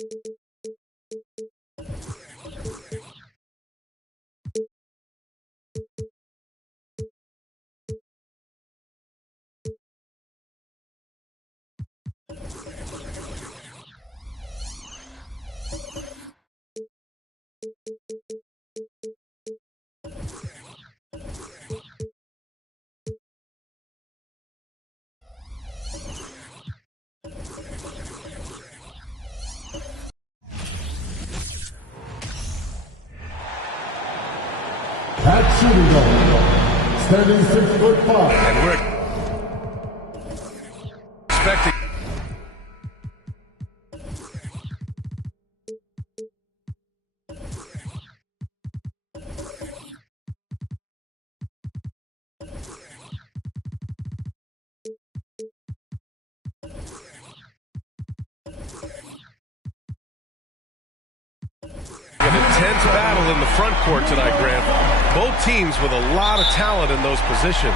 At shooting guard, standing 6'5". And we're expecting. An intense battle in the front court tonight, Grant. Both teams with a lot of talent in those positions.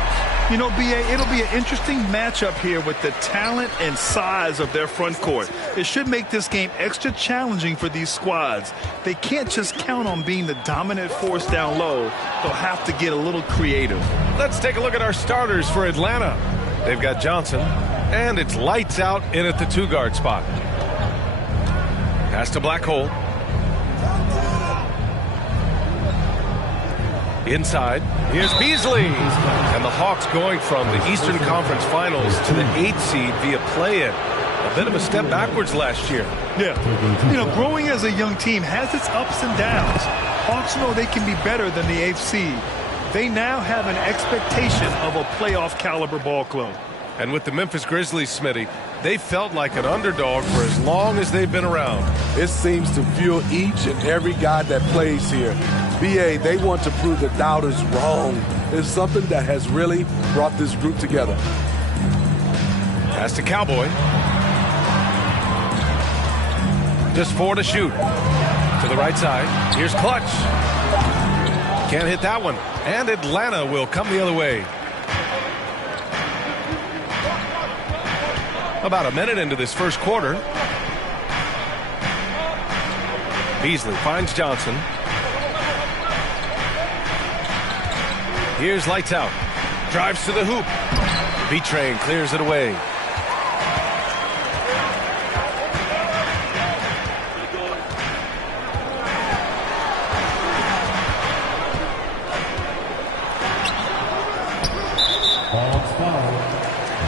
You know, B.A., it'll be an interesting matchup here with the talent and size of their front court. It should make this game extra challenging for these squads. They can't just count on being the dominant force down low. They'll have to get a little creative. Let's take a look at our starters for Atlanta. They've got Johnson, and it's lights out in at the two-guard spot. Pass to Black Hole. Inside, here's Beasley. And the Hawks going from the Eastern Conference Finals to the 8th seed via play-in. A bit of a step backwards last year. Yeah. You know, growing as a young team has its ups and downs. Hawks know they can be better than the 8th seed. They now have an expectation of a playoff caliber ball club. And with the Memphis Grizzlies, Smitty, they felt like an underdog for as long as they've been around. It seems to fuel each and every guy that plays here. BA, they want to prove the doubters wrong. It's something that has really brought this group together. Pass to Cowboy. Just 4 to shoot. To the right side. Here's Clutch. Can't hit that one. And Atlanta will come the other way. About a minute into this first quarter. Beasley finds Johnson. Here's lights out. Drives to the hoop. B-Train clears it away. Hawks foul.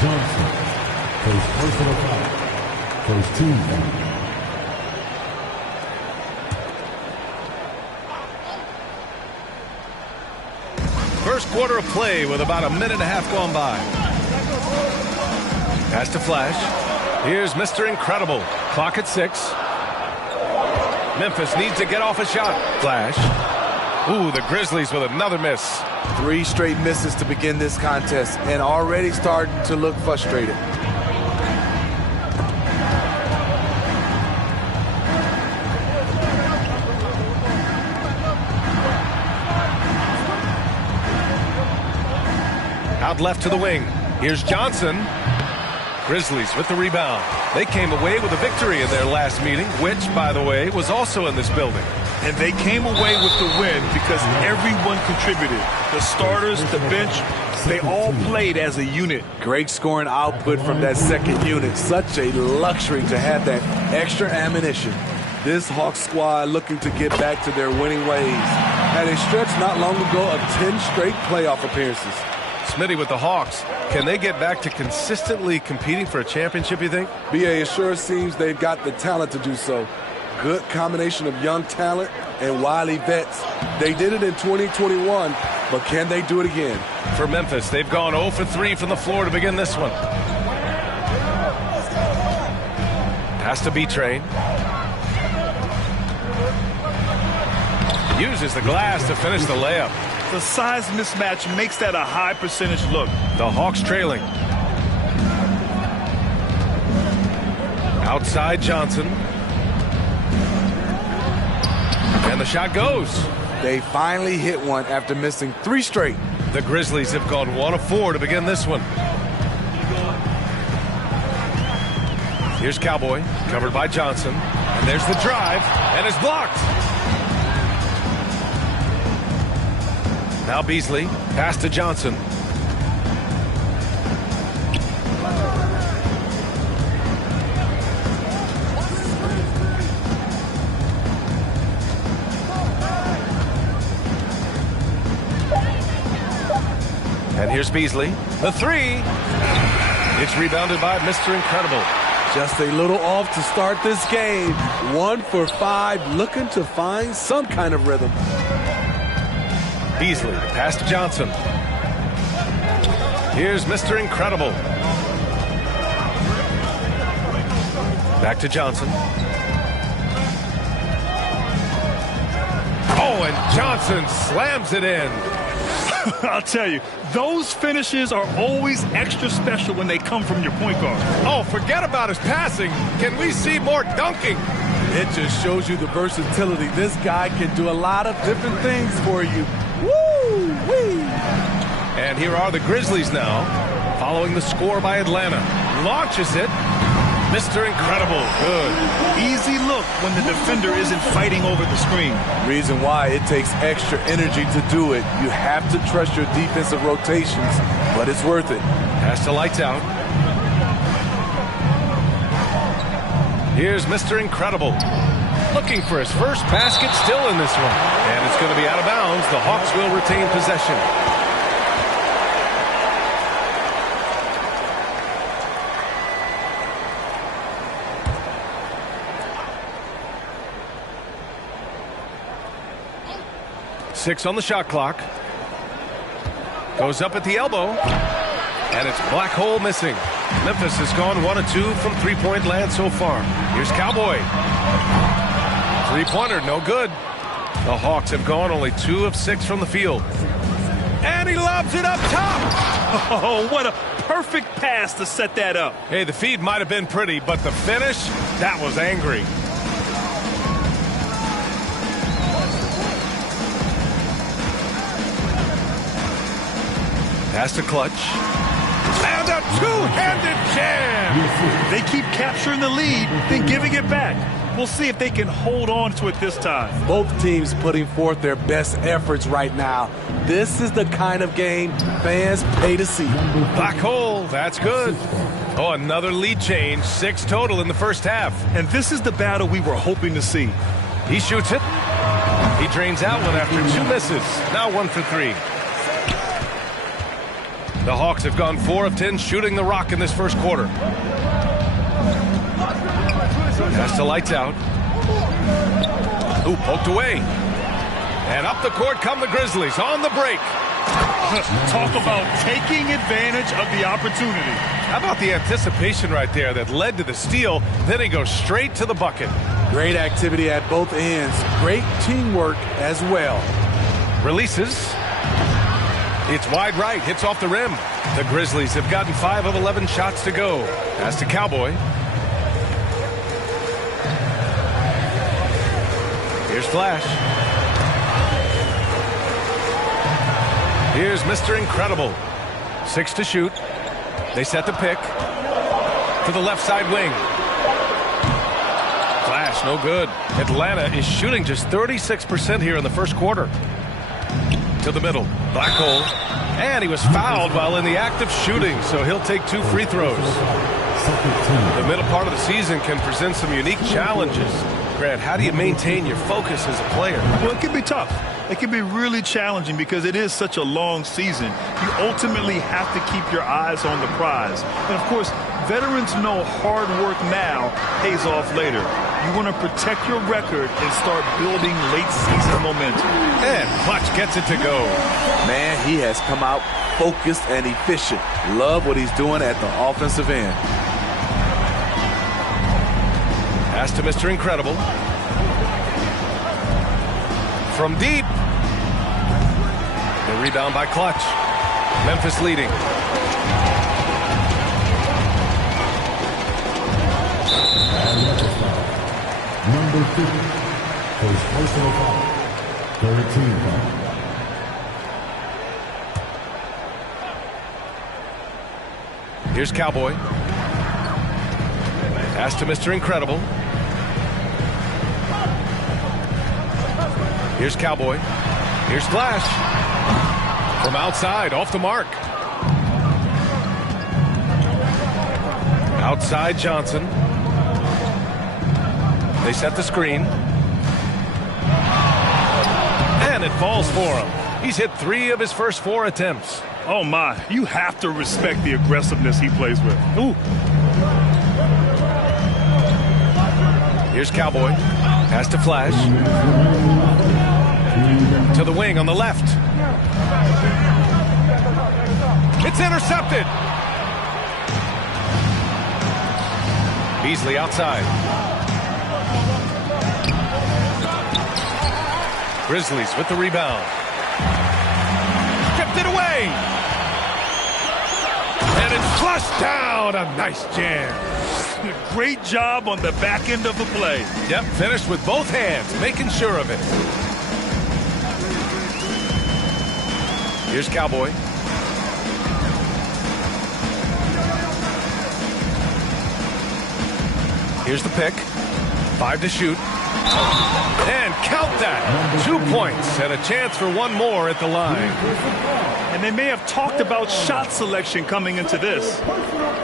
Johnson. First personal foul. First team foul. First quarter of play with about a minute and a half gone by. Pass to Flash. Here's Mr. Incredible. Clock at 6. Memphis needs to get off a shot. Flash. Ooh, the Grizzlies with another miss. 3 straight misses to begin this contest and already starting to look frustrated. Out left to the wing. Here's Johnson. Grizzlies with the rebound. They came away with a victory in their last meeting, which, by the way, was also in this building. And they came away with the win because everyone contributed. The starters, the bench, they all played as a unit. Great scoring output from that second unit. Such a luxury to have that extra ammunition. This Hawks squad looking to get back to their winning ways. Had a stretch not long ago of 10 straight playoff appearances. Smitty with the Hawks. Can they get back to consistently competing for a championship, you think? BA, it sure seems they've got the talent to do so. Good combination of young talent and wily vets. They did it in 2021, but can they do it again? For Memphis, they've gone 0 for 3 from the floor to begin this one. Pass to B-Train. Uses the glass to finish the layup. The size mismatch makes that a high percentage look. The Hawks trailing. Outside Johnson. And the shot goes. They finally hit one after missing 3 straight. The Grizzlies have gone 1 of 4 to begin this one. Here's Cowboy, covered by Johnson. There's the drive, and it's blocked. Now Beasley, pass to Johnson. And here's Beasley. The three. It's rebounded by Mr. Incredible. Just a little off to start this game. 1 for 5, looking to find some kind of rhythm. Beasley, pass to Johnson. Here's Mr. Incredible. Back to Johnson. Oh, and Johnson slams it in. I'll tell you, those finishes are always extra special when they come from your point guard. Oh, forget about his passing. Can we see more dunking? It just shows you the versatility. This guy can do a lot of different things for you. Woo-wee! And here are the Grizzlies now, following the score by Atlanta. Launches it. Mr. Incredible. Good. Easy look when the defender isn't fighting over the screen. Reason why it takes extra energy to do it. You have to trust your defensive rotations, but it's worth it. Pass to Lights Out. Here's Mr. Incredible. Looking for his first basket, still in this one. And it's going to be out of bounds. The Hawks will retain possession. Six on the shot clock. Goes up at the elbow. And it's black hole missing. Memphis has gone 1 of 2 from three-point land so far. Here's Cowboy. Three-pointer, no good. The Hawks have gone only 2 of 6 from the field. And he lobs it up top. Oh, what a perfect pass to set that up. Hey, the feed might have been pretty, but the finish, that was angry. Pass to Clutch. And a two-handed jam. They keep capturing the lead, then giving it back. We'll see if they can hold on to it this time. Both teams putting forth their best efforts right now. This is the kind of game fans pay to see. Black hole, that's good. Oh, another lead change. 6 total in the first half. And this is the battle we were hoping to see. He shoots it. He drains out one after 2 misses. Now 1 for 3. The Hawks have gone 4 of 10 shooting the rock in this first quarter. Pass to Lights Out. Ooh, poked away. And up the court come the Grizzlies on the break. Talk about taking advantage of the opportunity. How about the anticipation right there that led to the steal? Then he goes straight to the bucket. Great activity at both ends. Great teamwork as well. Releases. It's wide right, hits off the rim. The Grizzlies have gotten 5 of 11 shots to go. Pass to Cowboy. Here's Flash. Here's Mr. Incredible. 6 to shoot. They set the pick to the left side wing. Flash, no good. Atlanta is shooting just 36% here in the first quarter. To the middle, black hole, and he was fouled while in the act of shooting, so he'll take 2 free throws. The middle part of the season can present some unique challenges. Grant, how do you maintain your focus as a player? Well, it can be tough. It can be really challenging because it is such a long season. You ultimately have to keep your eyes on the prize. And, of course, veterans know hard work now pays off later. You want to protect your record and start building late-season momentum. And Clutch gets it to go. Man, he has come out focused and efficient. Love what he's doing at the offensive end. Pass to Mr. Incredible. From deep. The rebound by Clutch. Memphis leading. Number 50 for his personal foul. 13 foul. Here's Cowboy. Pass to Mr. Incredible. Here's Cowboy. Here's Flash. From outside, off the mark. Outside Johnson. They set the screen. And it falls for him. He's hit 3 of his first 4 attempts. Oh, my. You have to respect the aggressiveness he plays with. Ooh. Here's Cowboy. Pass to Flash. To the wing on the left. It's intercepted. Beasley outside. Grizzlies with the rebound. Stripped it away. And it's flushed down. A nice jam. Great job on the back end of the play. Yep, finished with both hands, making sure of it. Here's Cowboy. Here's the pick. 5 to shoot. And count that. 2 points and a chance for 1 more at the line. And they may have talked about shot selection coming into this.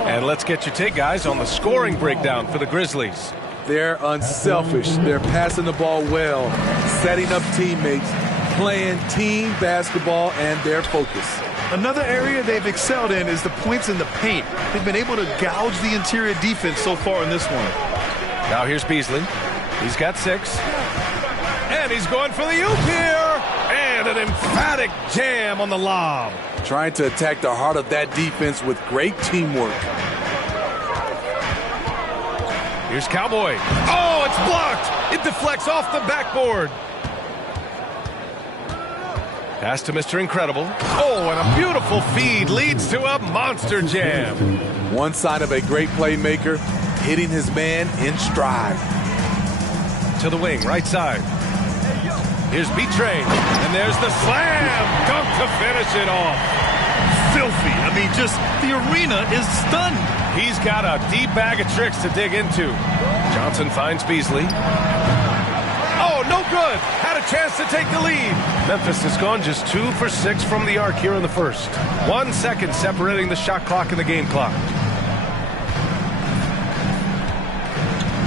And let's get your take, guys, on the scoring breakdown for the Grizzlies. They're unselfish. They're passing the ball well, setting up teammates, playing team basketball, and their focus. Another area they've excelled in is the points in the paint. They've been able to gouge the interior defense so far in this one. Now here's Beasley. He's got 6. And he's going for the oop here. And an emphatic jam on the lob. Trying to attack the heart of that defense with great teamwork. Here's Cowboy. Oh, it's blocked. It deflects off the backboard. Pass to Mr. Incredible. Oh, and a beautiful feed leads to a monster jam. One sign of a great playmaker, hitting his man in stride. To the wing, right side. Here's B-Train. And there's the slam. Dunk to finish it off. Filthy. I mean, just the arena is stunned. He's got a deep bag of tricks to dig into. Johnson finds Beasley. Oh, no good. Had a chance to take the lead. Memphis has gone just 2 for 6 from the arc here in the first. 1 second separating the shot clock and the game clock.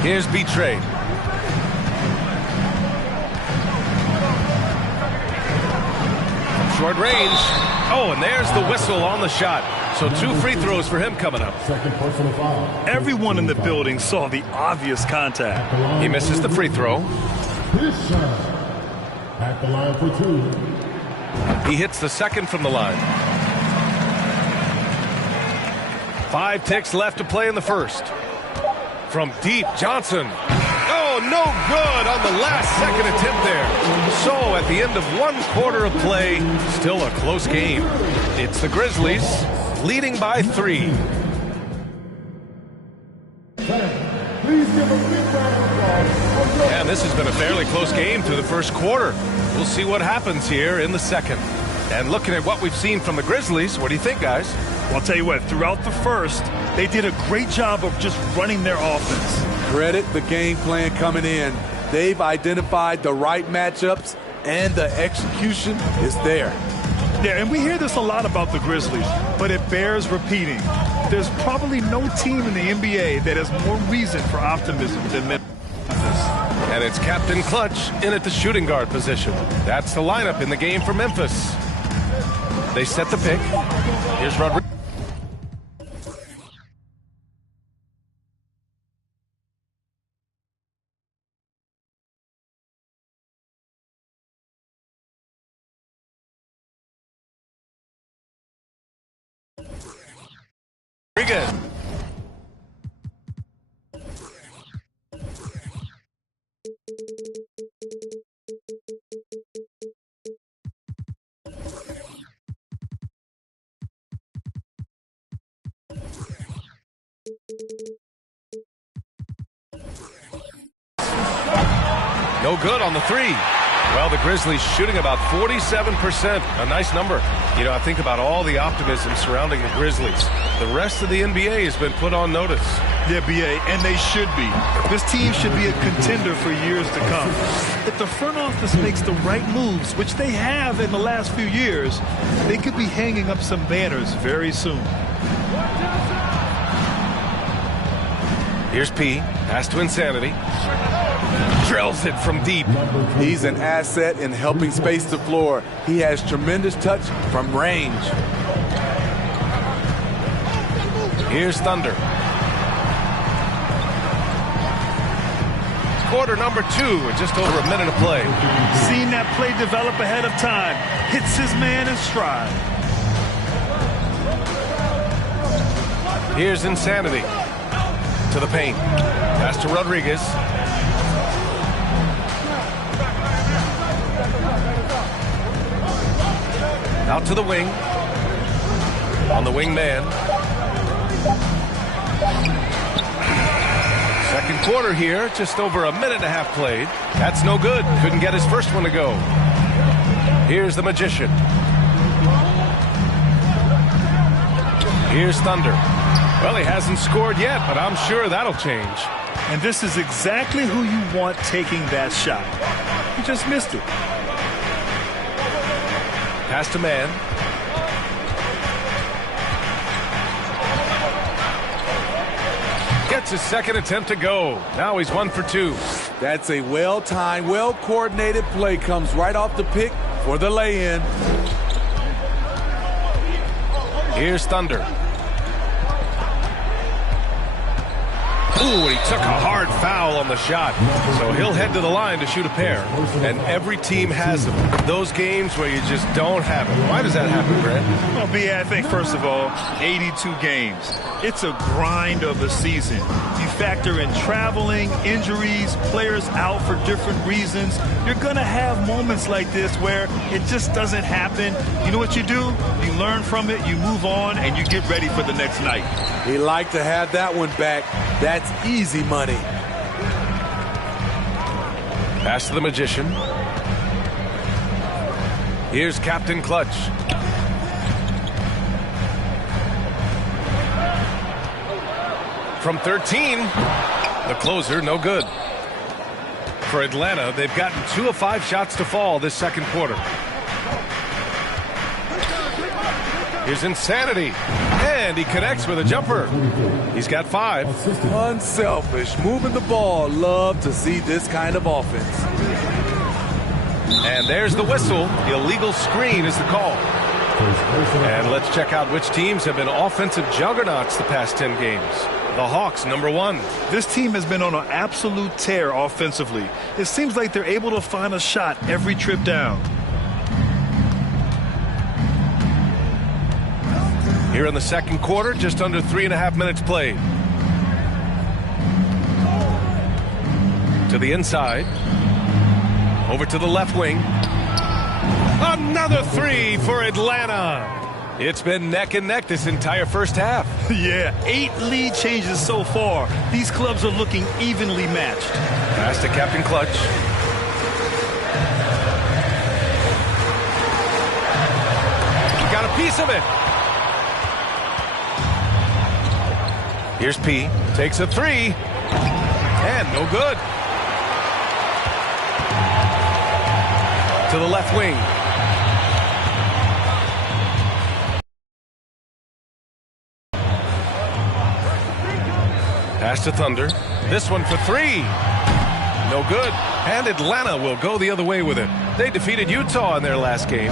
Here's B-Train. Short range. Oh, and there's the whistle on the shot. So 2 free throws for him coming up. Second personal foul. Everyone in the building saw the obvious contact. He misses the free throw. His shot at the line for 2. He hits the second from the line. 5 ticks left to play in the first. From deep, Johnson. Oh, no good on the last second attempt there. So at the end of 1 quarter of play, still a close game. It's the Grizzlies leading by 3. And this has been a fairly close game through the first quarter. We'll see what happens here in the second. And looking at what we've seen from the Grizzlies, what do you think, guys? Well, I'll tell you what, throughout the first, they did a great job of just running their offense. Credit the game plan coming in. They've identified the right matchups, and the execution is there. Yeah, and we hear this a lot about the Grizzlies, but it bears repeating. There's probably no team in the NBA that has more reason for optimism than Memphis. And it's Captain Clutch in at the shooting guard position. That's the lineup in the game for Memphis. They set the pick. Here's Rodriguez. No good on the 3. Well, the Grizzlies shooting about 47%. A nice number. You know, I think about all the optimism surrounding the Grizzlies. The rest of the NBA has been put on notice. Yeah, BA, and they should be. This team should be a contender for years to come. If the front office makes the right moves, which they have in the last few years, they could be hanging up some banners very soon. Here's P. Pass to Insanity. Drills it from deep. He's an asset in helping space the floor. He has tremendous touch from range. Here's Thunder. Quarter number 2 with just over a minute of play. Seen that play develop ahead of time. Hits his man in stride. Here's Insanity. To the paint. Pass to Rodriguez. Out to the wing. On the wing man. Second quarter here, just over a minute and a half played. That's no good. Couldn't get his first one to go. Here's the Magician. Here's Thunder. Well, he hasn't scored yet, but I'm sure that'll change. And this is exactly who you want taking that shot. He just missed it. Pass to man. Gets his second attempt to go. Now he's 1 for 2. That's a well-timed, well-coordinated play. Comes right off the pick for the lay-in. Here's Thunder. Ooh, he took a hard foul on the shot. So he'll head to the line to shoot a pair. And every team has them. Those games where you just don't have it. Why does that happen, Brett? Well, B, I think, first of all, 82 games. It's a grind of a season. You factor in traveling, injuries, players out for different reasons. You're going to have moments like this where it just doesn't happen. You know what you do? You learn from it, you move on, and you get ready for the next night. He liked to have that one back. That's easy money. Pass to the Magician. Here's Captain Clutch. From 13, the closer, no good. For Atlanta, they've gotten 2 of 5 shots to fall this second quarter. Here's Insanity. And he connects with a jumper. He's got 5. Unselfish, moving the ball. Love to see this kind of offense. And there's the whistle. The illegal screen is the call. And let's check out which teams have been offensive juggernauts the past 10 games. The Hawks, number 1. This team has been on an absolute tear offensively. It seems like they're able to find a shot every trip down. Here in the second quarter, just under 3.5 minutes played. To the inside. Over to the left wing. Another 3 for Atlanta. It's been neck and neck this entire first half. Yeah, 8 lead changes so far. These clubs are looking evenly matched. Pass to Captain Clutch. Got a piece of it. Here's P. Takes a 3. And no good. To the left wing. Pass to Thunder. This one for 3. No good. And Atlanta will go the other way with it. They defeated Utah in their last game.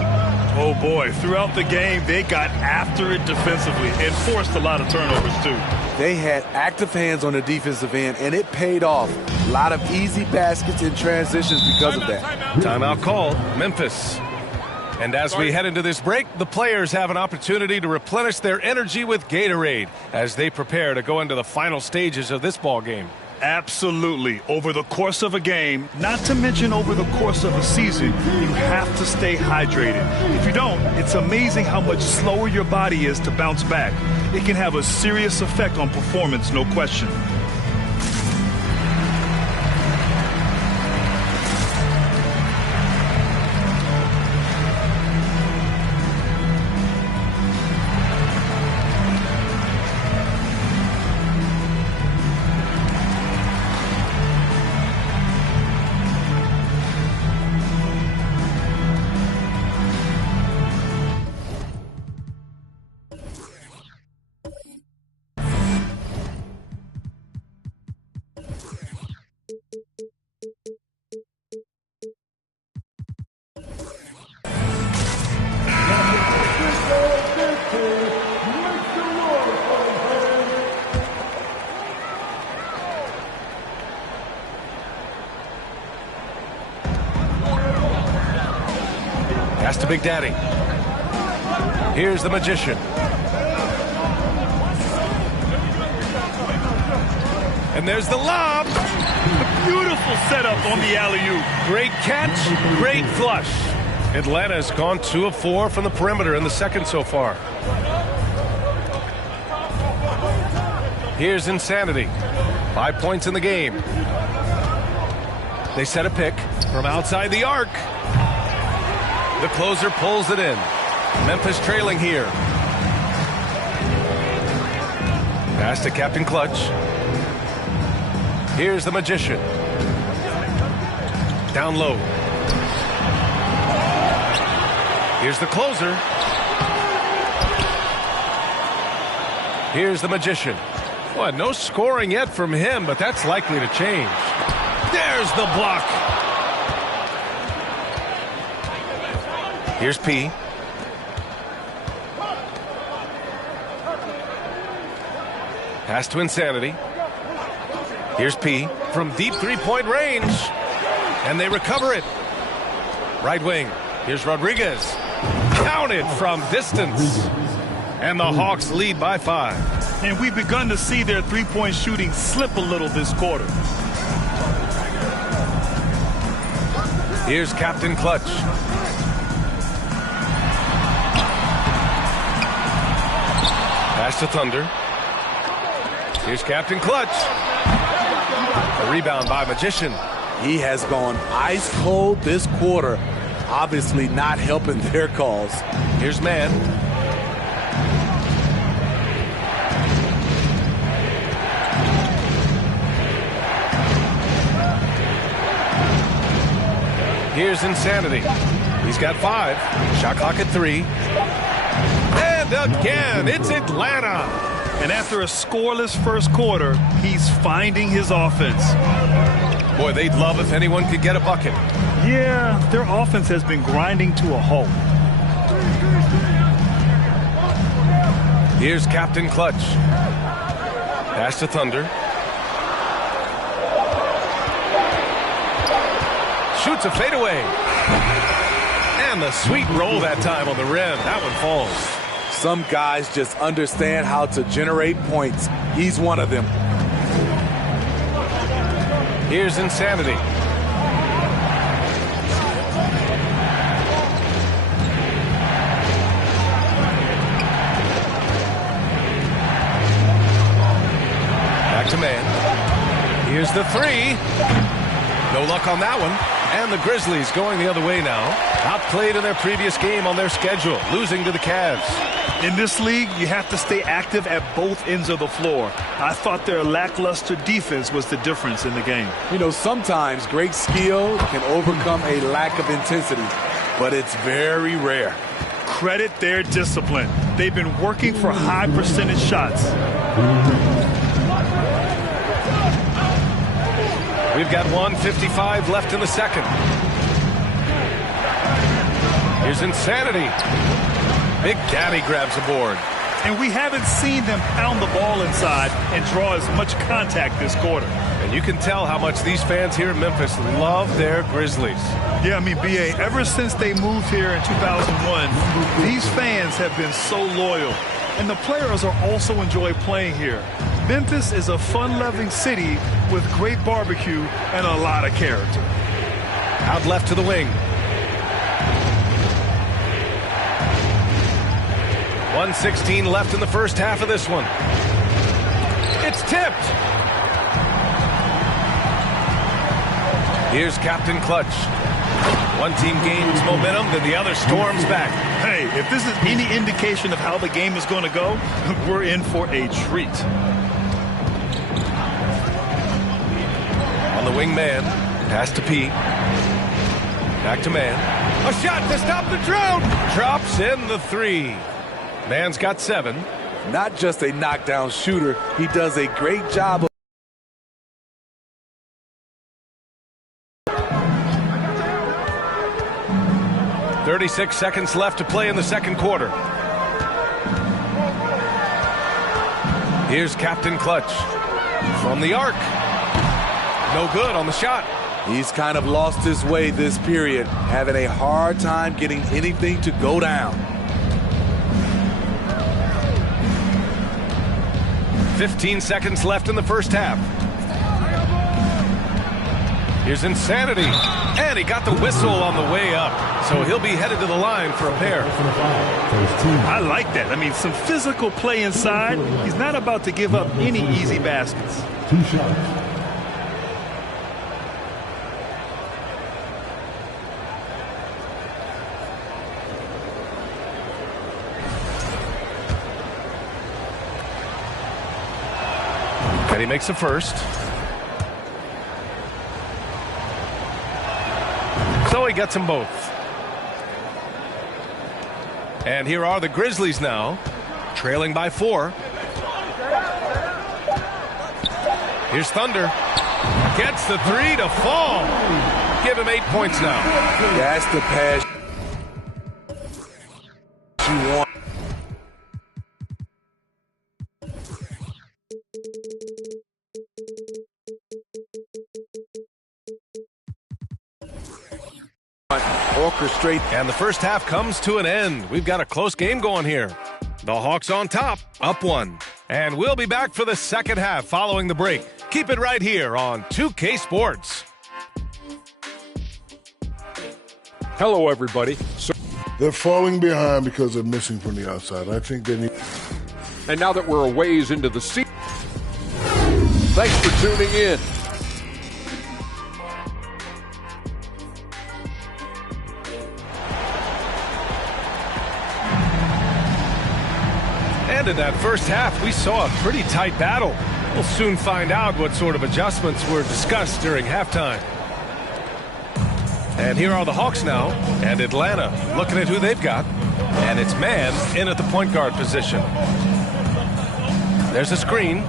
Oh, boy. Throughout the game, they got after it defensively and forced a lot of turnovers, too. They had active hands on the defensive end, and it paid off. A lot of easy baskets and transitions because of that. Timeout call, Memphis. And as we head into this break, the players have an opportunity to replenish their energy with Gatorade as they prepare to go into the final stages of this ball game. Absolutely. Over the course of a game, not to mention over the course of a season, you have to stay hydrated. If you don't, it's amazing how much slower your body is to bounce back. It can have a serious effect on performance, no question. Pass to Big Daddy. Here's the Magician. And there's the lob. A beautiful setup on the alley-oop. Great catch, great flush. Atlanta's gone 2 of 4 from the perimeter in the second so far. Here's Insanity. 5 points in the game. They set a pick from outside the arc. The closer pulls it in. Memphis trailing here. Pass to Captain Clutch. Here's the Magician. Down low. Here's the closer. Here's the Magician. Well, no scoring yet from him, but that's likely to change. There's the block. Here's P. Pass to Insanity. Here's P from deep three-point range. And they recover it. Right wing. Here's Rodriguez. Counted from distance. And the Hawks lead by 5. And we've begun to see their three-point shooting slip a little this quarter. Here's Captain Clutch. Pass to Thunder. Here's Captain Clutch. A rebound by Magician. He has gone ice cold this quarter. Obviously not helping their cause. Here's Man. Here's Insanity. He's got 5. Shot clock at 3. And again, it's Atlanta. And after a scoreless first quarter, he's finding his offense. Boy, they'd love if anyone could get a bucket. Yeah, their offense has been grinding to a halt. Here's Captain Clutch. Pass to Thunder. Shoots a fadeaway. And the sweet roll that time on the rim. That one falls. Some guys just understand how to generate points. He's one of them. Here's Insanity. Back to Man. Here's the 3. No luck on that one. And the Grizzlies going the other way now. Outplayed in their previous game on their schedule, losing to the Cavs. In this league, you have to stay active at both ends of the floor. I thought their lackluster defense was the difference in the game. You know, sometimes great skill can overcome a lack of intensity, but it's very rare. Credit their discipline. They've been working for high percentage shots. We've got 1:55 left in the second. Here's Insanity. Big Daddy grabs the board. And we haven't seen them pound the ball inside and draw as much contact this quarter. And you can tell how much these fans here in Memphis love their Grizzlies. Yeah, I mean, B.A., ever since they moved here in 2001, these fans have been so loyal. And the players are also enjoy playing here. Memphis is a fun-loving city with great barbecue and a lot of character. Out left to the wing. 1:16 left in the first half of this one. It's tipped. Here's Captain Clutch. One team gains momentum, then the other storms back. Hey, if this is any indication of how the game is going to go, we're in for a treat. On the wing Man. Pass to P. Back to Man. A shot to stop the drought. Drops in the 3. Man's got 7. Not just a knockdown shooter, he does a great job of 36 seconds left to play in the second quarter. Here's Captain Clutch. From the arc. No good on the shot. He's kind of lost his way this period, having a hard time getting anything to go down. 15 seconds left in the first half. Here's Insanity, and he got the whistle on the way up, so he'll be headed to the line for a pair. I like that. I mean, some physical play inside. He's not about to give up any easy baskets. 2 shots. And he makes the first. So he gets them both. And here are the Grizzlies now, trailing by 4. Here's Thunder. Gets the 3 to fall. Give him 8 points now. That's the pass you want. Orchestrate. And the first half comes to an end. We've got a close game going here. The Hawks on top, up 1. And we'll be back for the second half following the break. Keep it right here on 2K Sports. Hello, everybody. They're falling behind because they're missing from the outside. I think they need... And now that we're a ways into the season, thanks for tuning in. And in that first half, we saw a pretty tight battle. We'll soon find out what sort of adjustments were discussed during halftime. And here are the Hawks now, and Atlanta looking at who they've got. And it's man in at the point guard position. There's a screen.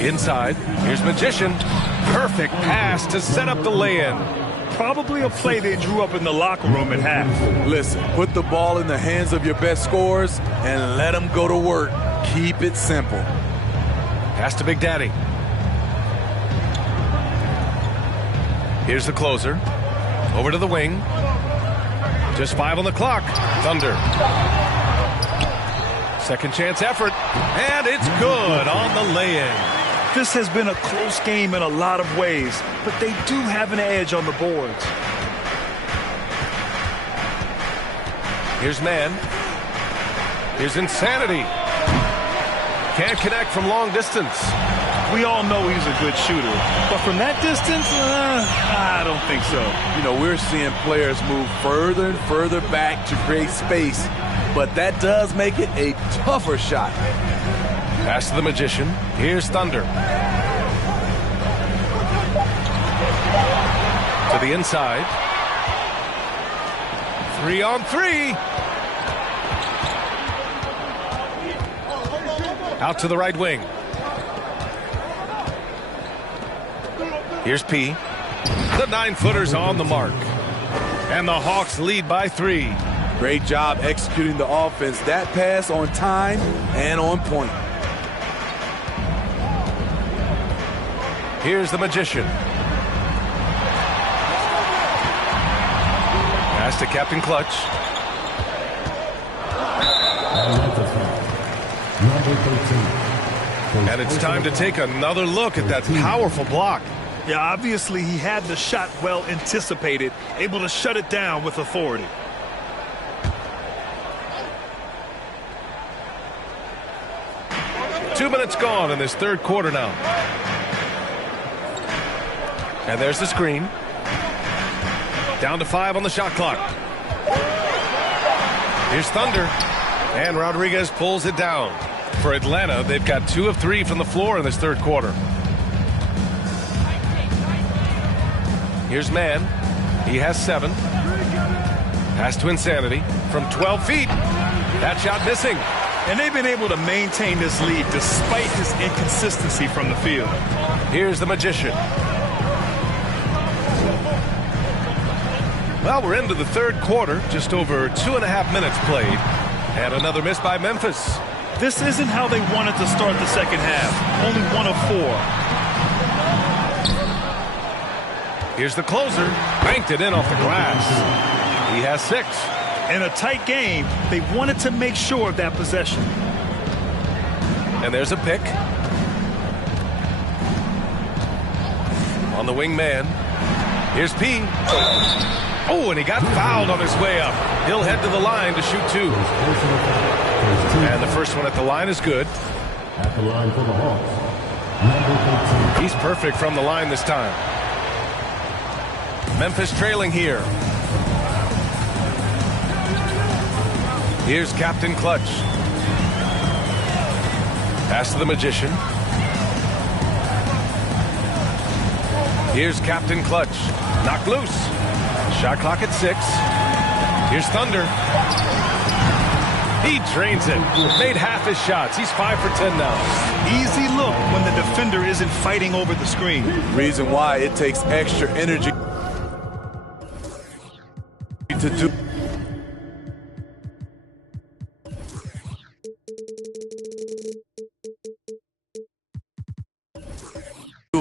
Inside, here's Magician. Perfect pass to set up the lay-in. Probably a play they drew up in the locker room at half. Listen, put the ball in the hands of your best scorers and let them go to work. Keep it simple. Pass to Big Daddy. Here's the closer. Over to the wing. Just 5 on the clock. Thunder. Second chance effort. And it's good on the lay-in. This has been a close game in a lot of ways, but they do have an edge on the boards. Here's man. Here's Insanity. Can't connect from long distance. We all know he's a good shooter, but from that distance, I don't think so. You know, we're seeing players move further and further back to create space, but that does make it a tougher shot. Pass to the Magician. Here's Thunder. To the inside. 3 on 3. Out to the right wing. Here's P. The 9-footer's on the mark. And the Hawks lead by 3. Great job executing the offense. That pass on time and on point. Here's the Magician. Pass to Captain Clutch. And it's time to take another look at that powerful block. Yeah, obviously he had the shot well anticipated, able to shut it down with authority. Two minutes gone in this third quarter now. And there's the screen. Down to 5 on the shot clock. Here's Thunder. And Rodriguez pulls it down. For Atlanta, they've got 2 of 3 from the floor in this third quarter. Here's Man. He has 7. Pass to Insanity from 12 feet. That shot missing. And they've been able to maintain this lead despite his inconsistency from the field. Here's the Magician. Well, we're into the third quarter, just over 2.5 minutes played. And another miss by Memphis. This isn't how they wanted to start the second half. Only 1 of 4. Here's the closer. Banked it in off the glass. He has 6. In a tight game, they wanted to make sure of that possession. And there's a pick. On the wing man. Here's P. Oh, and he got fouled on his way up. He'll head to the line to shoot 2. And the first one at the line is good. At the line for the Hawks, number 13. He's perfect from the line this time. Memphis trailing here. Here's Captain Clutch. Pass to the Magician. Here's Captain Clutch. Knocked loose. Shot clock at 6. Here's Thunder. He drains it. Made half his shots. He's 5 for 10 now. Easy look when the defender isn't fighting over the screen. Reason why it takes extra energy to do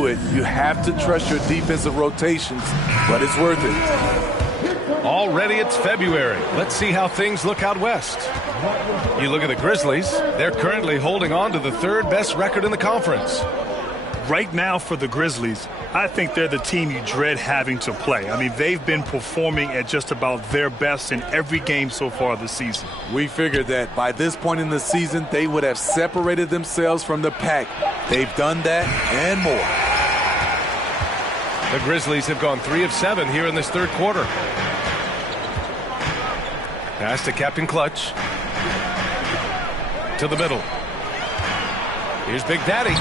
it. You have to trust your defensive rotations, but it's worth it. Already it's February. Let's see how things look out west. You look at the Grizzlies. They're currently holding on to the 3rd best record in the conference. Right now for the Grizzlies, I think they're the team you dread having to play. I mean, they've been performing at just about their best in every game so far this season. We figured that by this point in the season, they would have separated themselves from the pack. They've done that and more. The Grizzlies have gone 3 of 7 here in this 3rd quarter. Pass to Captain Clutch. To the middle. Here's Big Daddy.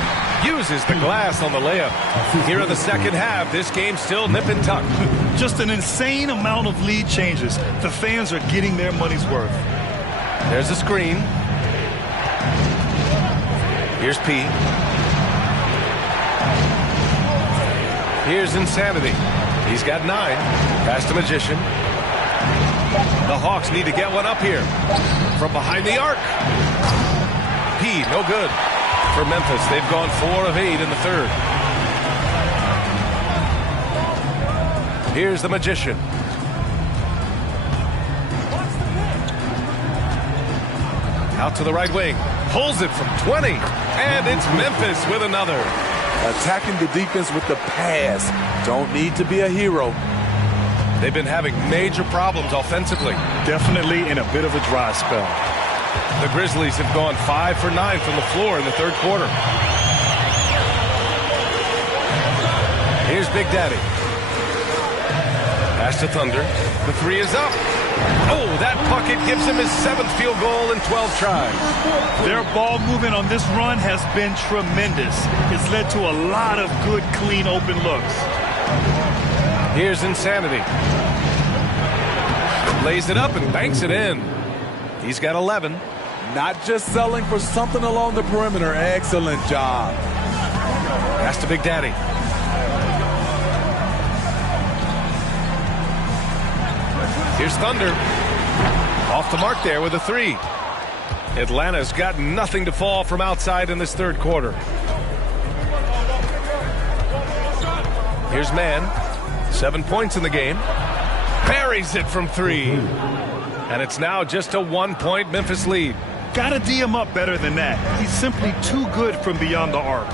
Uses the glass on the layup. Here in the second half, this game's still nip and tuck. Just an insane amount of lead changes. The fans are getting their money's worth. There's a screen. Here's P. Here's Insanity. He's got 9. Pass to Magician. The Hawks need to get one up here. From behind the arc. P, no good. For Memphis, they've gone 4 of 8 in the 3rd. Here's the Magician. Out to the right wing. Pulls it from 20. And it's Memphis with another. Attacking the defense with the pass. Don't need to be a hero. They've been having major problems offensively. Definitely in a bit of a dry spell. The Grizzlies have gone 5 for 9 from the floor in the 3rd quarter. Here's Big Daddy. Pass to Thunder. The 3 is up. Oh, that bucket gives him his 7th field goal in 12 tries. Their ball movement on this run has been tremendous. It's led to a lot of good, clean, open looks. Here's Insanity. Lays it up and banks it in. He's got 11. Not just selling for something along the perimeter. Excellent job. Pass to Big Daddy. Here's Thunder. Off the mark there with a 3. Atlanta's got nothing to fall from outside in this 3rd quarter. Here's Man. 7 points in the game. Buries it from 3. And it's now just a 1-point Memphis lead. Gotta D him up better than that. He's simply too good from beyond the arc.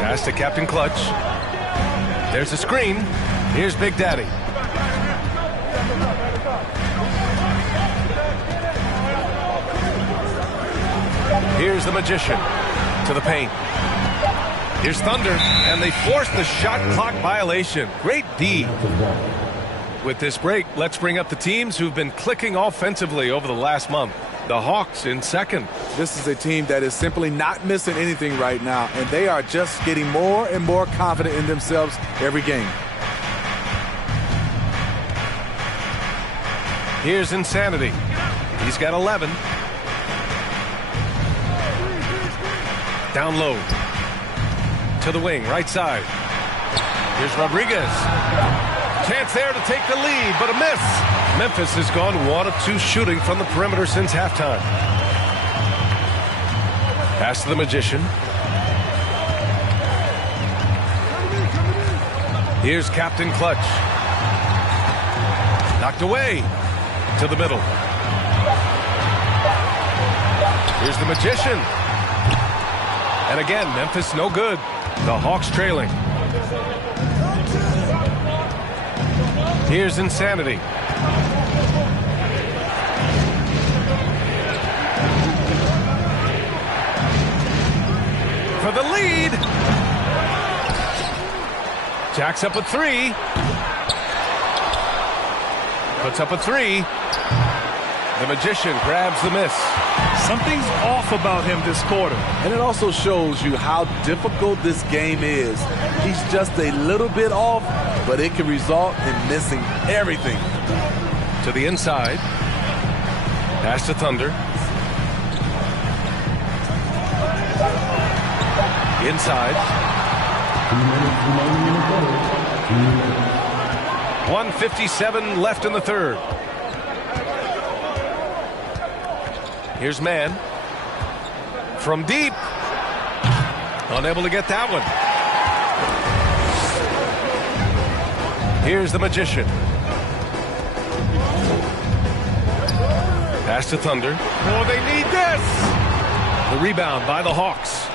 Pass to Captain Clutch. There's a screen. Here's Big Daddy. Here's the Magician to the paint. Here's Thunder, and they force the shot clock violation. Great D. With this break, let's bring up the teams who've been clicking offensively over the last month. The Hawks in 2nd. This is a team that is simply not missing anything right now, and they are just getting more and more confident in themselves every game. Here's Insanity. He's got 11. Down low. To the wing, right side. Here's Rodriguez. Chance there to take the lead, but a miss. Memphis has gone 1 of 2 shooting from the perimeter since halftime. Pass to the Magician. Here's Captain Clutch. Knocked away to the middle. Here's the Magician. And again, Memphis no good. The Hawks trailing. Here's Insanity. For the lead. Jacks up a 3. Puts up a 3. The Magician grabs the miss. Something's off about him this quarter. And it also shows you how difficult this game is. He's just a little bit off, but it can result in missing everything. To the inside. Pass to Thunder. Inside. 1:57 left in the third. Here's Man. From deep. Unable to get that one. Here's the Magician. Pass to Thunder. Oh, they need this! The rebound by the Hawks.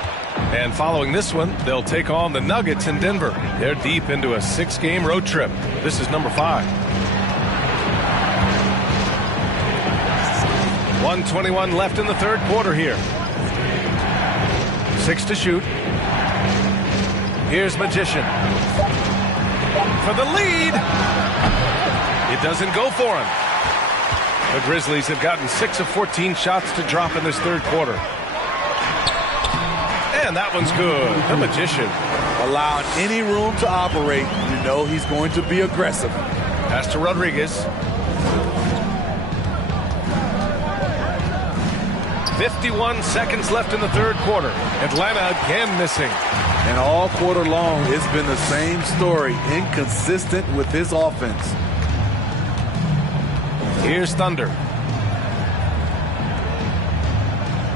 And following this one, they'll take on the Nuggets in Denver. They're deep into a 6-game road trip. This is number 5. 1:21 left in the third quarter here. 6 to shoot. Here's Magician. For the lead. It doesn't go for him. The Grizzlies have gotten 6 of 14 shots to drop in this third quarter. And that one's good. The Magician. Allowing any room to operate, you know he's going to be aggressive. Pass to Rodriguez. 51 seconds left in the third quarter. Atlanta again missing. And all quarter long, it's been the same story. Inconsistent with his offense. Here's Thunder.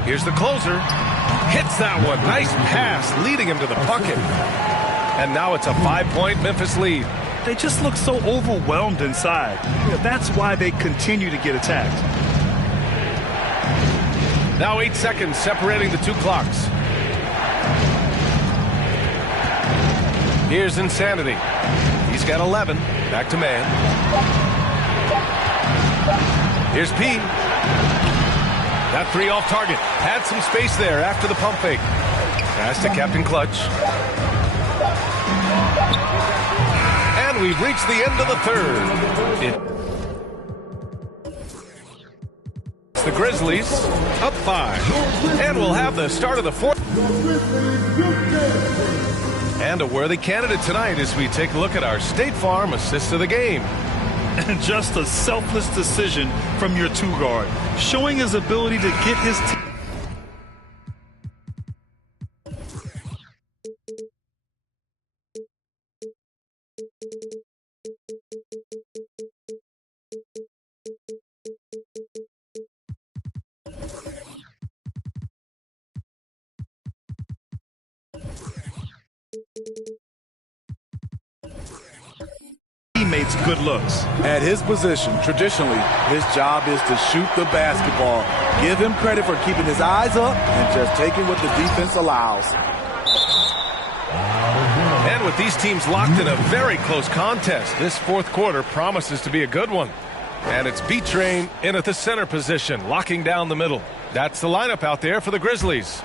Here's the closer. Hits that one. Nice pass, leading him to the bucket. And now it's a 5-point Memphis lead. They just look so overwhelmed inside. That's why they continue to get attacked. Now 8 seconds separating the two clocks. Here's Insanity. He's got 11. Back to Man. Here's P. That 3 off target. Had some space there after the pump fake. Pass to Captain Clutch. And we've reached the end of the third. It's the Grizzlies up 5. And we'll have the start of the fourth. And a worthy candidate tonight as we take a look at our State Farm assist of the game. And just a selfless decision from your 2-guard, showing his ability to get his team. Teammates good looks. At his position, traditionally, his job is to shoot the basketball. Give him credit for keeping his eyes up and just taking what the defense allows. And with these teams locked in a very close contest, this fourth quarter promises to be a good one. And it's B-Train in at the center position, locking down the middle. That's the lineup out there for the Grizzlies.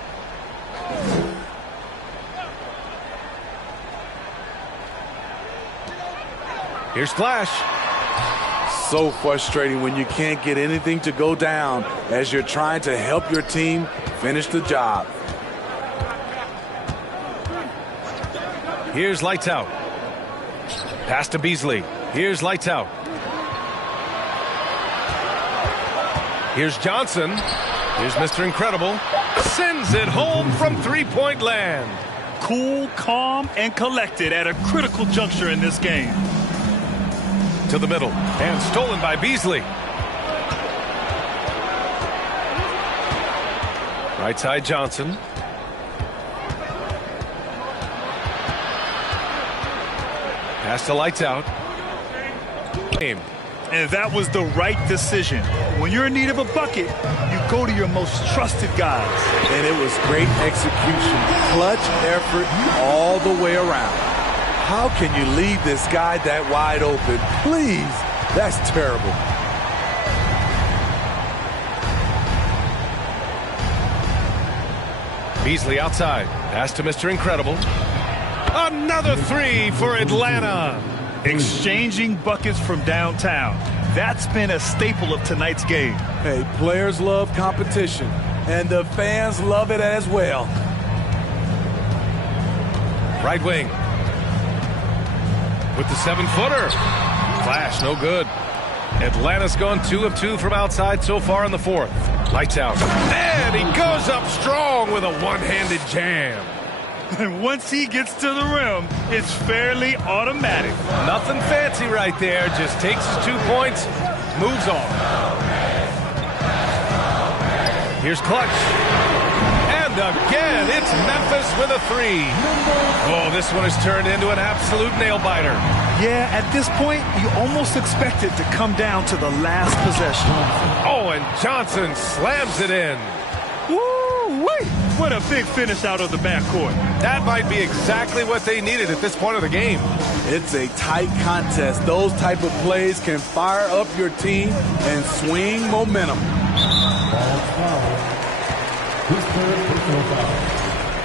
Here's Flash. So frustrating when you can't get anything to go down as you're trying to help your team finish the job. Here's Lights Out. Pass to Beasley. Here's Lights Out. Here's Johnson. Here's Mr. Incredible. Sends it home from three-point land. Cool, calm, and collected at a critical juncture in this game. To the middle. And stolen by Beasley. Right side Johnson. Pass to lights out. Game. And that was the right decision. When you're in need of a bucket, you go to your most trusted guys. And it was great execution. Clutch effort all the way around. How can you leave this guy that wide open? Please, that's terrible. Beasley outside. Pass to Mr. Incredible. Another three for Atlanta. Exchanging buckets from downtown. That's been a staple of tonight's game. Hey, players love competition, and the fans love it as well. Right wing. With the 7-footer. Flash, no good. Atlanta's gone 2 of 2 from outside so far in the fourth. Lights out. And he goes up strong with a one-handed jam. And once he gets to the rim, it's fairly automatic. Nothing fancy right there. Just takes his 2 points, moves on. Here's Clutch. And again, it's Memphis with a 3. Oh, this one has turned into an absolute nail-biter. Yeah, at this point, you almost expect it to come down to the last possession. Oh, and Johnson slams it in. Woo-wee! What a big finish out of the backcourt. That might be exactly what they needed at this point of the game. It's a tight contest. Those type of plays can fire up your team and swing momentum. Ball foul. His third personal foul.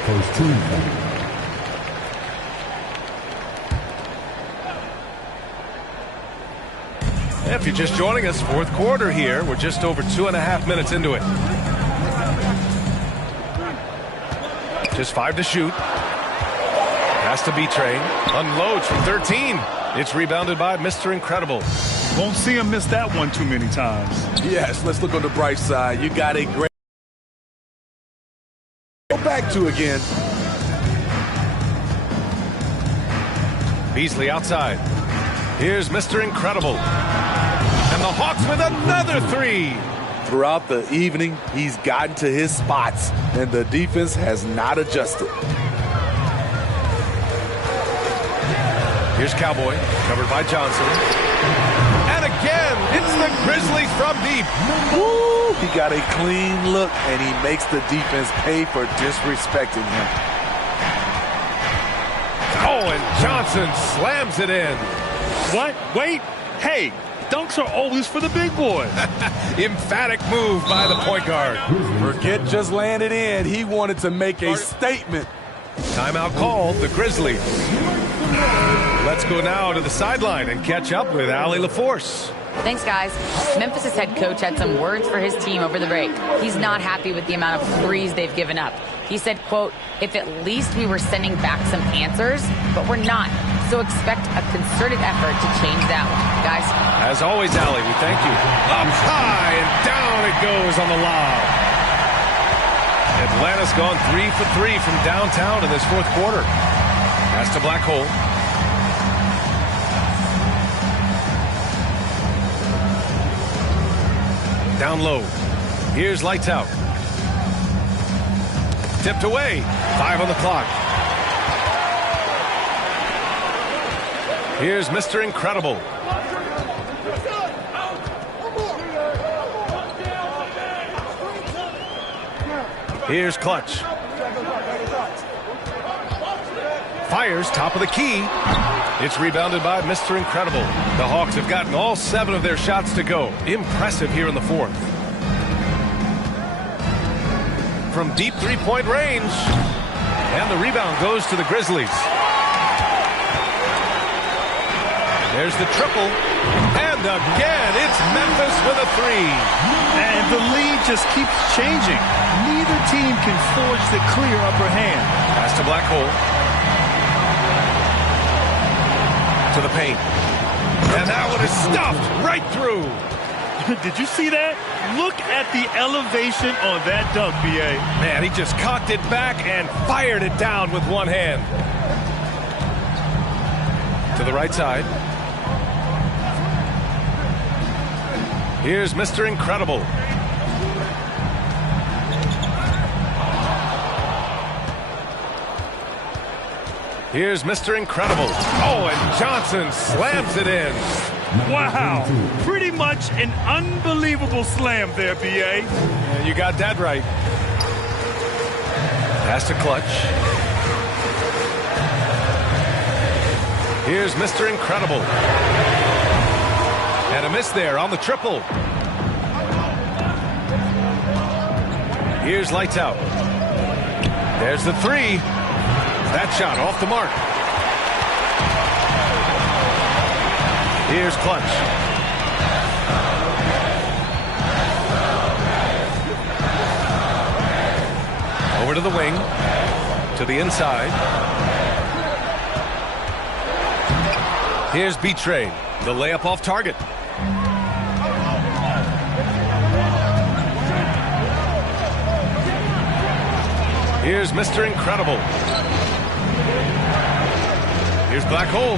First team foul. If you're just joining us, fourth quarter here. We're just over 2.5 minutes into it. Just 5 to shoot. Pass to B-Train. Unloads from 13. It's rebounded by Mr. Incredible. Won't see him miss that one too many times. Yes, let's look on the bright side. You got a great... Go back to again. Beasley outside. Here's Mr. Incredible. And the Hawks with another 3. Throughout the evening, he's gotten to his spots, and the defense has not adjusted. Here's Cowboy, covered by Johnson. And again, it's the Grizzlies from deep. Woo! He got a clean look, and he makes the defense pay for disrespecting him. Oh, and Johnson slams it in. What? Wait. Hey, dunks are always for the big boys. Emphatic move by the point guard. Forget just laying it in. He wanted to make a statement. Timeout called, the Grizzlies. Let's go now to the sideline and catch up with Allie LaForce. Thanks, guys. Memphis' head coach had some words for his team over the break. He's not happy with the amount of threes they've given up. He said, quote, if at least we were sending back some answers, but we're not. So expect a concerted effort to change that one. Guys. As always, Allie, we thank you. Up high and down it goes on the lob. Atlanta's gone 3 for 3 from downtown in this fourth quarter. Pass to Black Hole. Down low. Here's lights out. Tipped away. 5 on the clock. Here's Mr. Incredible. Here's Clutch. Fires top of the key. It's rebounded by Mr. Incredible. The Hawks have gotten all 7 of their shots to go. Impressive here in the fourth. From deep three-point range. And the rebound goes to the Grizzlies. There's the triple. And again, it's Memphis with a 3. And the lead just keeps changing. Neither team can forge the clear upper hand. Pass to Black Hole. To the paint. And that one is stuffed right through. Did you see that? Look at the elevation on that dunk, B.A. Man, he just cocked it back and fired it down with one hand. To the right side. Here's Mr. Incredible. Here's Mr. Incredible. Oh, and Johnson slams it in. Wow. Pretty much an unbelievable slam there, B.A. And you got that right. Pass to Clutch. Here's Mr. Incredible. And a miss there on the triple. Here's Lights Out. There's the three. That shot off the mark. Here's Clutch. Over to the wing. To the inside. Here's B-Train. The layup off target. Here's Mr. Incredible. Here's Black Hole.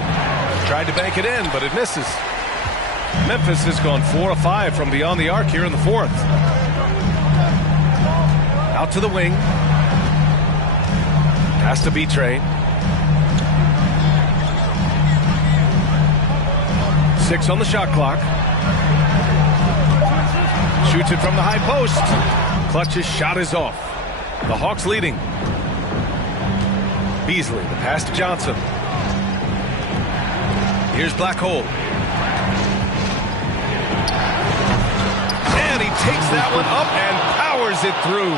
Tried to bank it in, but it misses. Memphis has gone 4 of 5 from beyond the arc here in the fourth. Out to the wing. Pass to B-Train. 6 on the shot clock. Shoots it from the high post. Clutch's shot is off. The Hawks leading. Beasley, the pass to Johnson. Here's Black Hole. And he takes that one up and powers it through.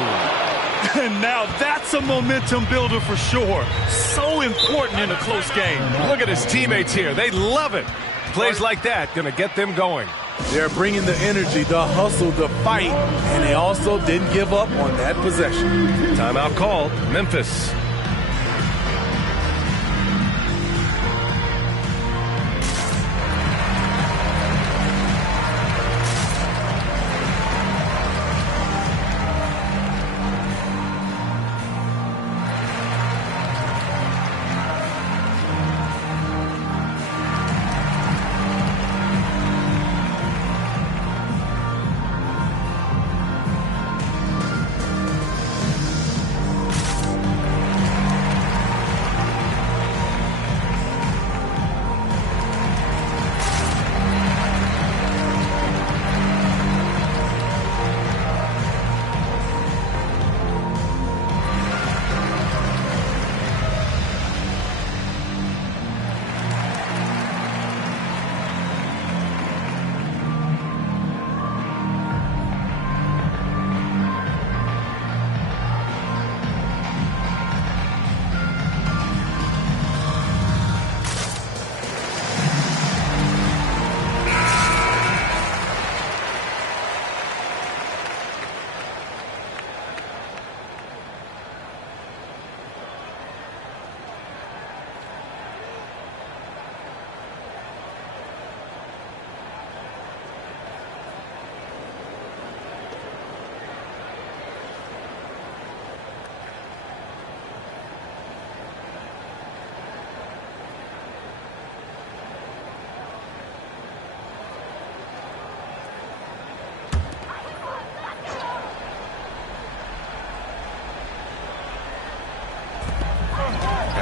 And now that's a momentum builder for sure. So important in a close game. Look at his teammates here. They love it. Plays like that going to get them going. They're bringing the energy, the hustle, the fight, and they also didn't give up on that possession. Timeout called. Memphis.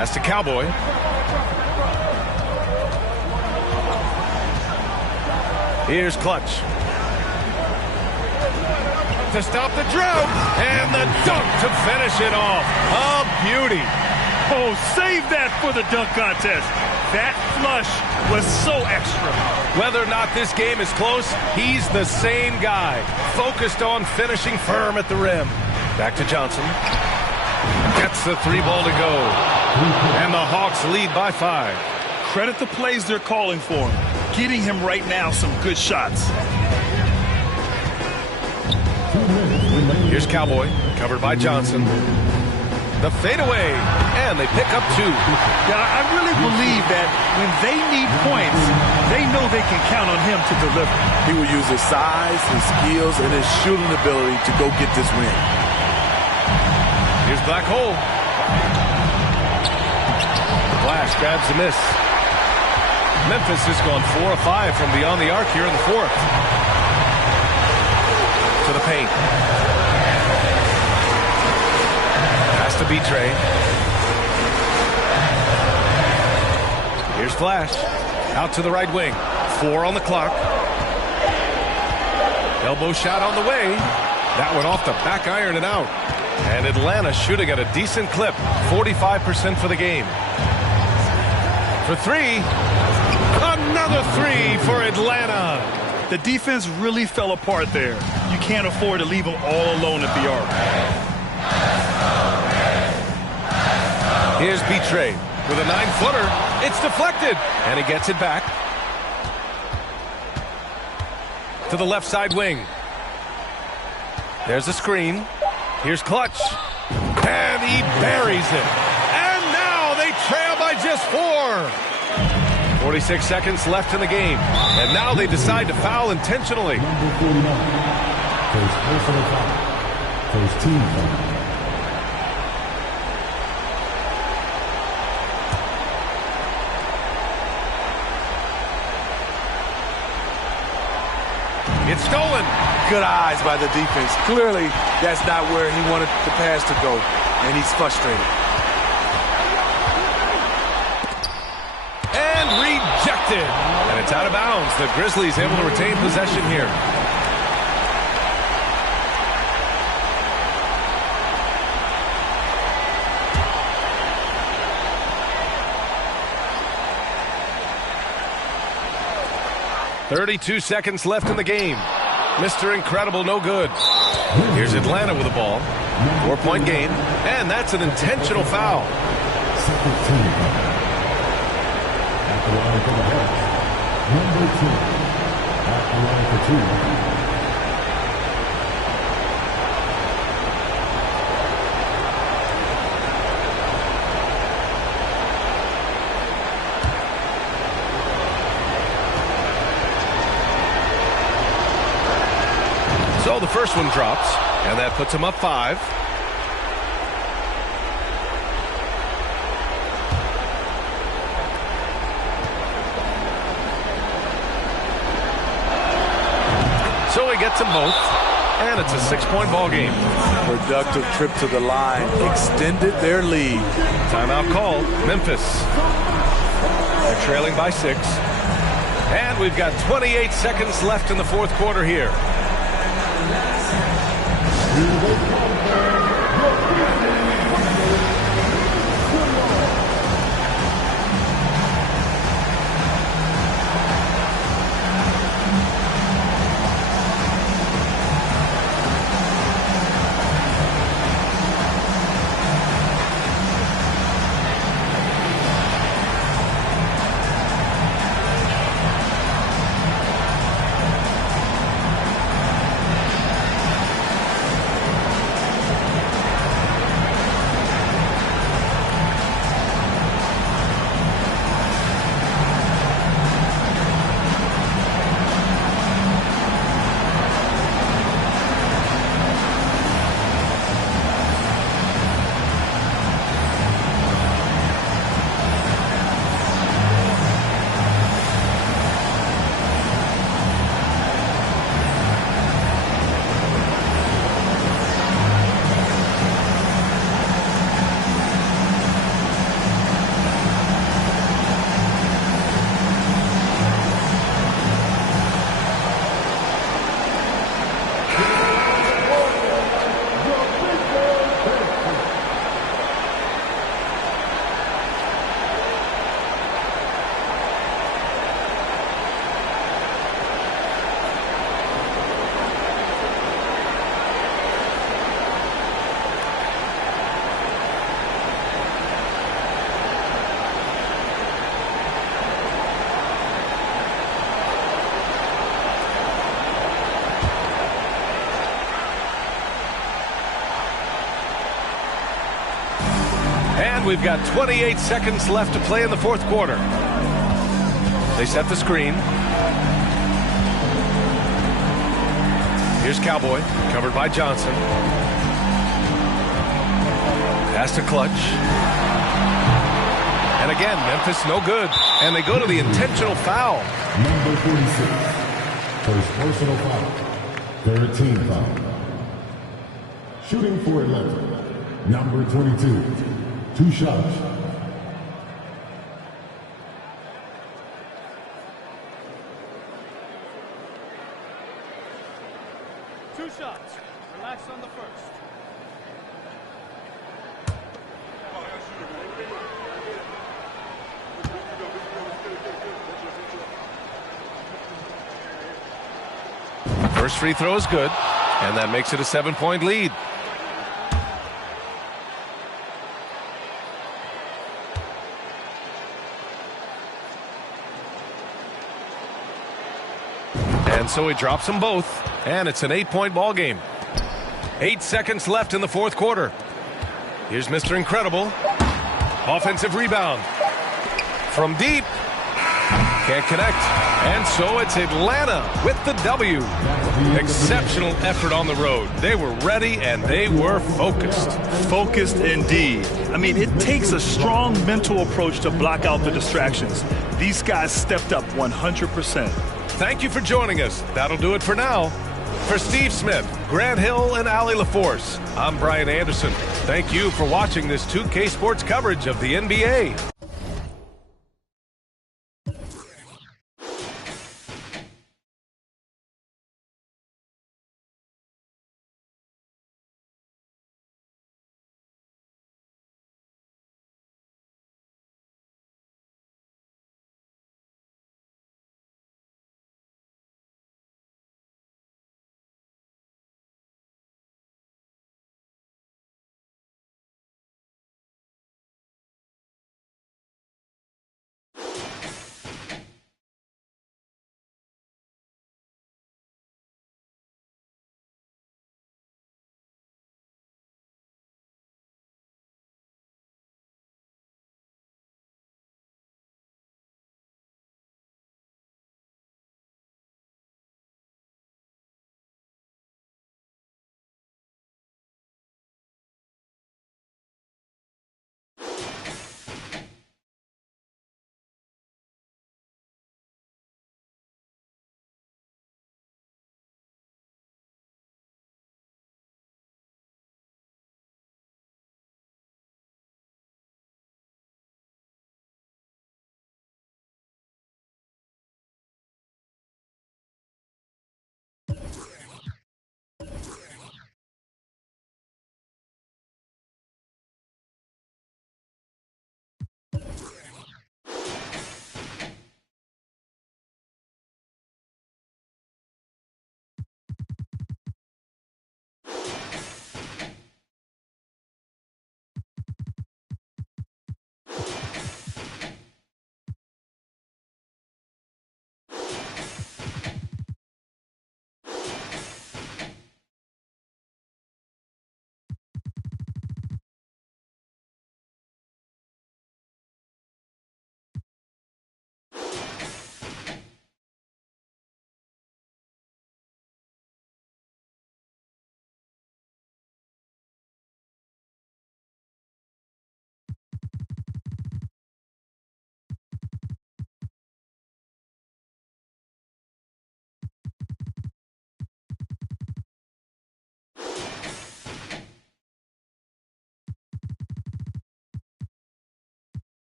Pass to Cowboy. Here's Clutch. To stop the drought. And the dunk to finish it off. A beauty. Oh, save that for the dunk contest. That flush was so extra. Whether or not this game is close, he's the same guy. Focused on finishing firm at the rim. Back to Johnson. Gets the three ball to go. And the Hawks lead by 5. Credit the plays they're calling for him. Getting him right now some good shots. Here's Cowboy, covered by Johnson. The fadeaway, and they pick up 2. Yeah, I really believe that when they need points, they know they can count on him to deliver. He will use his size, his skills, and his shooting ability to go get this win. Here's Black Hole. Flash grabs the miss. Memphis has gone 4 of 5 from beyond the arc here in the fourth. To the paint. Pass to B-Train. Here's Flash. Out to the right wing. 4 on the clock. Elbow shot on the way. That went off the back iron and out. And Atlanta shooting at a decent clip. 45% for the game. For 3. Another 3 for Atlanta. The defense really fell apart there. You can't afford to leave them all alone at the arc. Here's Betrey with a 9-footer. It's deflected, and he gets it back. To the left side wing. There's a screen. Here's Clutch. And he buries it. And now they trail by just 4. 46 seconds left in the game. And now they decide to foul intentionally. Number 49. First personal foul. First team foul. It's stolen. Good eyes by the defense. Clearly, that's not where he wanted the pass to go, and he's frustrated. And rejected. And it's out of bounds. The Grizzlies able to retain possession here. .32 seconds left in the game. Mr. Incredible, no good. Here's Atlanta with the ball. 4-point game. And that's an intentional foul. Second team foul. At the line for the Hawks. Number 2. At the line for 2. So the first one drops, and that puts him up 5. So he gets them both, and it's a 6-point ball game. Productive trip to the line extended their lead. Timeout called. Memphis. They're trailing by 6. And we've got 28 seconds left in the fourth quarter here. And we've got 28 seconds left to play in the fourth quarter. They set the screen. Here's Cowboy, covered by Johnson. Pass to Clutch. And again, Memphis no good. And they go to the intentional foul. Number 46. First personal foul. Third team foul. Shooting for Atlanta. Number 22. 2 shots. 2 shots. Relax on the first. First free throw is good, and that makes it a 7-point lead. And so he drops them both, and it's an 8-point ball game. 8 seconds left in the fourth quarter. Here's Mr. Incredible. Offensive rebound. From deep. Can't connect. And so it's Atlanta with the W. Exceptional effort on the road. They were ready and they were focused. Focused indeed. I mean, it takes a strong mental approach to block out the distractions. These guys stepped up 100%. Thank you for joining us. That'll do it for now. For Steve Smith, Grant Hill, and Allie LaForce, I'm Brian Anderson. Thank you for watching this 2K Sports coverage of the NBA.